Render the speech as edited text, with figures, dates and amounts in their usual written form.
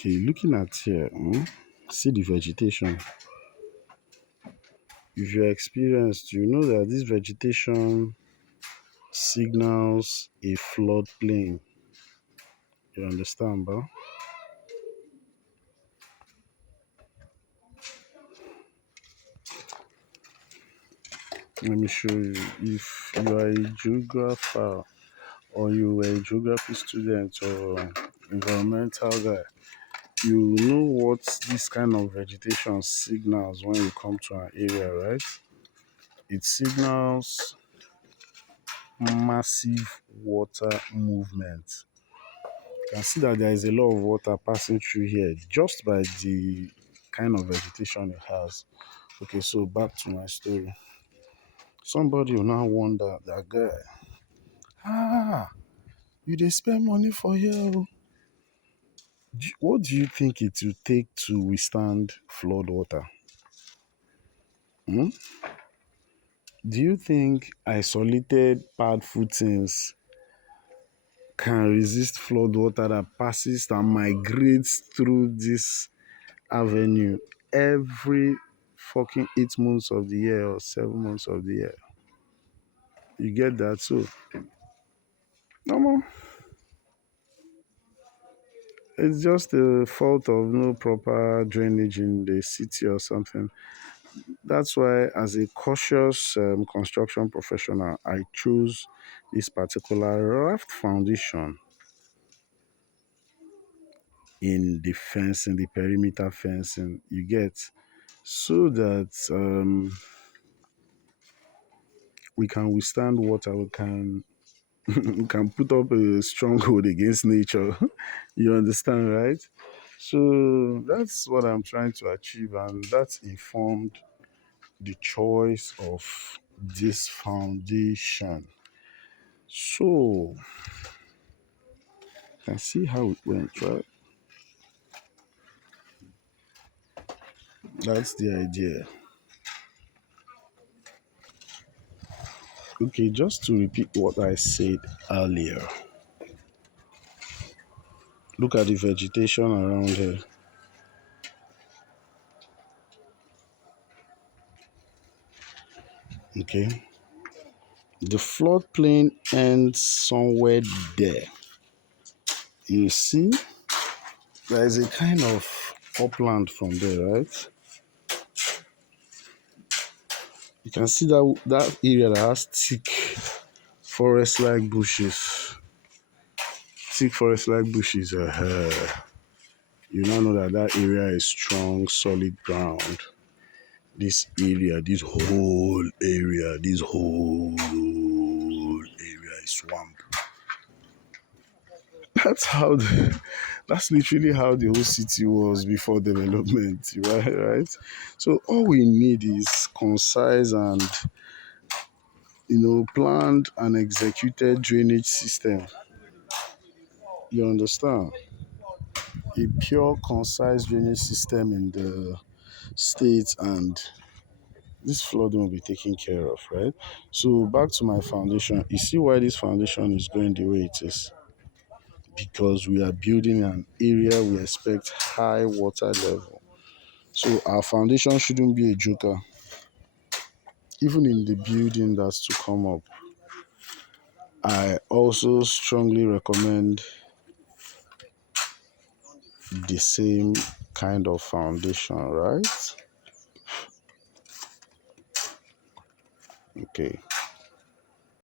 Okay, looking at here, see the vegetation. If you're experienced, you know that this vegetation signals a floodplain. You understand, bro? Let me show you. If you are a geographer or you were a geography student or environmental guy, you know what this kind of vegetation signals when you come to an area, right? It signals massive water movement. You can see that there is a lot of water passing through here just by the kind of vegetation it has. Okay, so back to my story. Somebody will now wonder that guy, you dey spend money for here. Oh. What do you think it will take to withstand flood water? Hmm? Do you think isolated pad footings can resist flood water that passes and migrates through this avenue every fucking 8 months of the year or 7 months of the year? You get that? So, no more. It's just a fault of no proper drainage in the city or something. That's why, as a cautious construction professional, I chose this particular raft foundation in the fencing, the perimeter fencing. You get, so that we can withstand water. We can we can put up a stronghold against nature. You understand, right? So that's what I'm trying to achieve, and that's informed the choice of this foundation. So, can see how it went, right? That's the idea. Okay, just to repeat what I said earlier, look at the vegetation around here. Okay, the floodplain ends somewhere there. You see, there is a kind of upland from there, right? You can see that area that has forest-like bushes, thick forest-like bushes. You now know that that area is strong, solid ground. This whole area is swamp. That's how that's literally how the whole city was before development, right? So all we need is concise and planned and executed drainage system. You understand? A pure, concise drainage system in the state, and this flooding will be taken care of, right? So back to my foundation. You see why this foundation is going the way it is? Because we are building an area we expect high water level. So our foundation shouldn't be a joker. Even in the building that's to come up, I also strongly recommend the same kind of foundation, right? Okay.